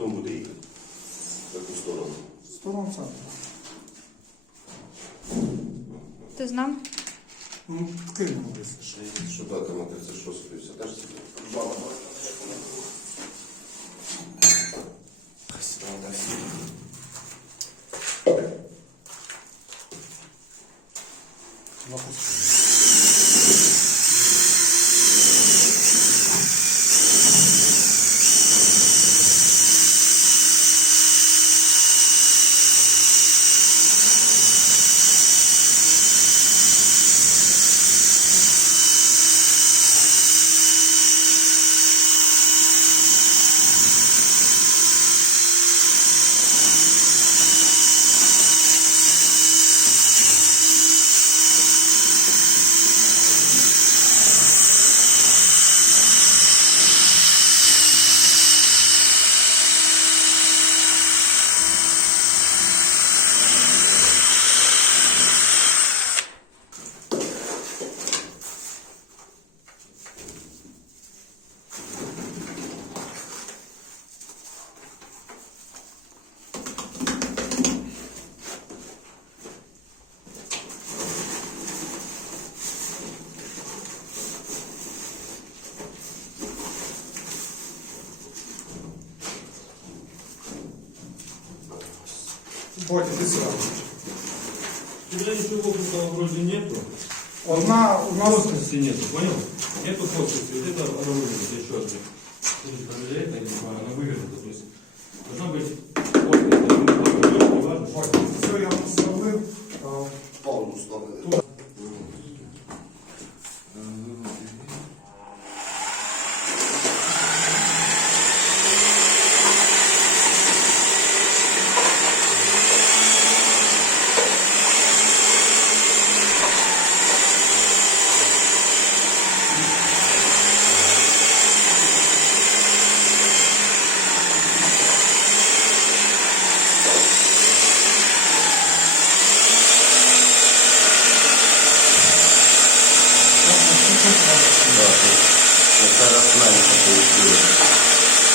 Куди буде їхати? В яку сторону? В сторону центру. Ти з нами? Ну, в Києві десь. 66, 56. Ти сюди. Тебя ничего опыта вроде нету. Одна у нас Плоскости нету, понял? Нету плоскости. Вот это оборудование еще одно. Будет проверять, я не знаю, она вывернута. То есть должна быть плоскость. Не важно. Бодя, все я встановив. Е, Паузу.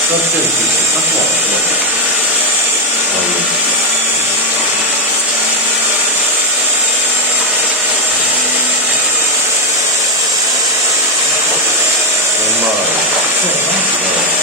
使ってるんですけど、あとは、あの、まあ、そうなんですね。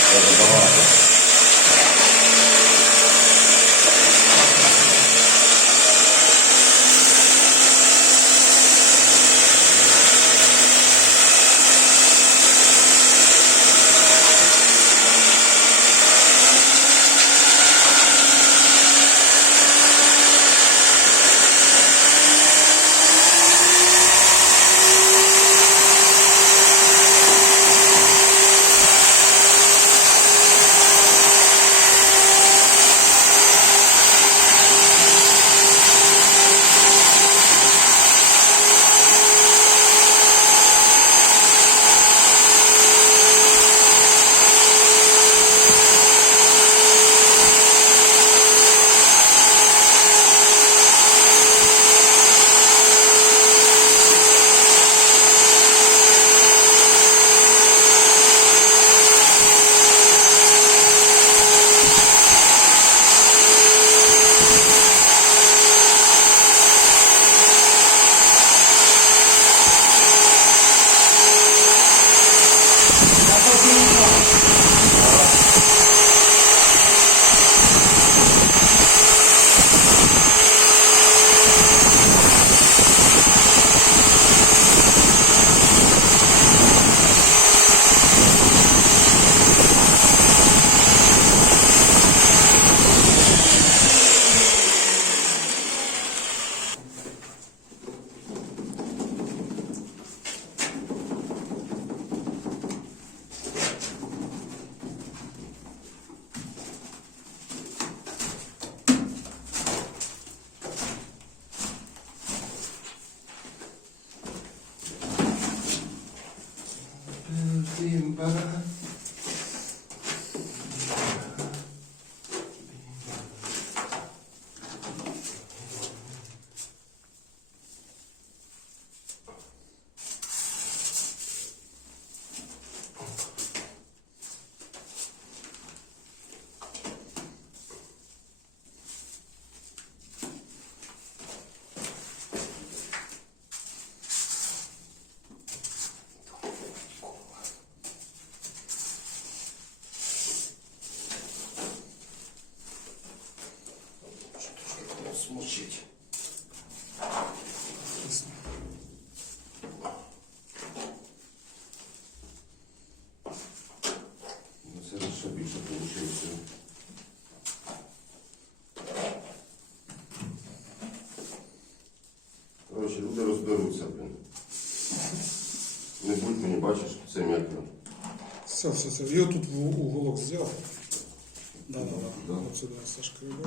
Remember смолчить. Це ще получается. Короче, люди разберутся, блин. Не будь мені, бачиш, це м'яко. Все, все, все. Я тут в уголок взял. Да, да, да. да. Вот сюда Сашка идет.